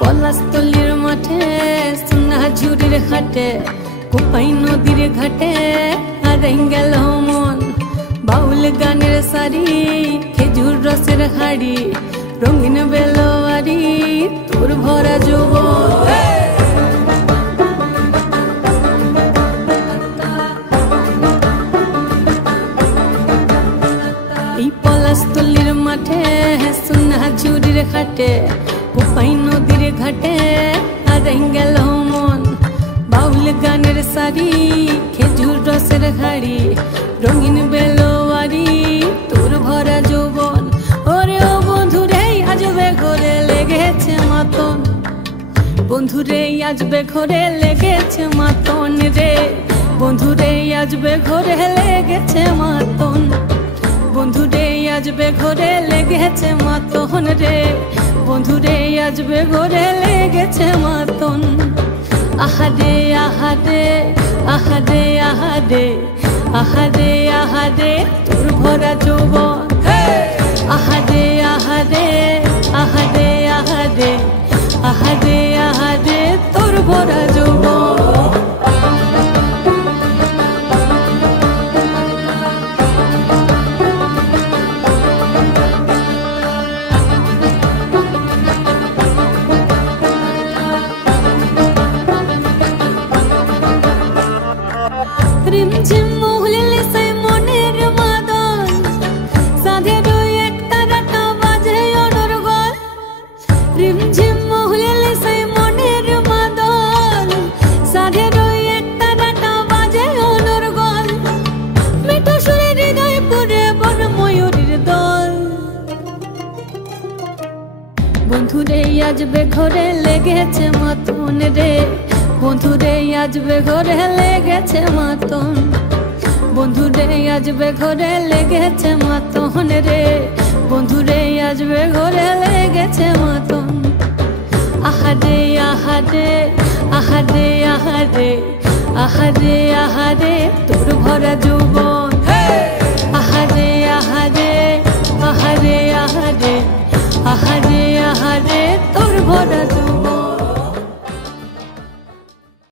পলাশতলির মাঠে সোনাঝুরির ঘাটে কোপাই নদীর ঘাটে হারাই গেল মন বাউল গানের সারি খেজুর রসের হাড়ি রঙিন বেলোয়ারি তোর ভরা যৌবন এই পলাশতলির মাঠে সোনাঝুরির ঘাটে কোপাই নদীর ঘাটে হারাই গেল মন বাউল গানের সারি খেজুর রসের হাড়ি রঙিন বেলোয়ারি তোর ভরা যৌবন ওরে ও বন্ধুরে আজবে ঘরে লেগেছে মাতন বন্ধুরে আজবে ঘরে লেগেছে মাতন রে বন্ধুরে আজবে ঘরে লেগেছে মাতন বন্ধুরে আজবে ঘরে লেগেছে মাতন রে বন্ধুরে আজবে ঘরে লেগেছে মাতন আহারে আহারে আহারে আহারে আহারে আহারে তোর ভরা যৌবন আহারে আহারে আহারে আহারে আহারে আহারে তোর ভরা যৌবন রিমঝিম মহুলিলে সে মনের মাদন সাধের একটা রাটা বাজে অনর্গল রিমঝিম মহুলিলে সে মনের মাদন সাধের একটা রাটা বাজে অনর্গল মিঠু সুরে হৃদয় পুরে বন ময়ূরীর দল বন্ধুরে আজবে ঘরে লেগেছে মাতন রে বন্ধুরে আজবে ঘরে লেগেছে মাতন বন্ধুরে আজবে ঘরে লেগেছে মাতন রে বন্ধুরে আজবে ঘরে লেগেছে মাতন আহারে আহারে আহারে আহারে আহারে আহারে তোর ভরা যৌবন আহারে আহারে আহারে আহারে আহারে আহারে তোর ভরা যৌবন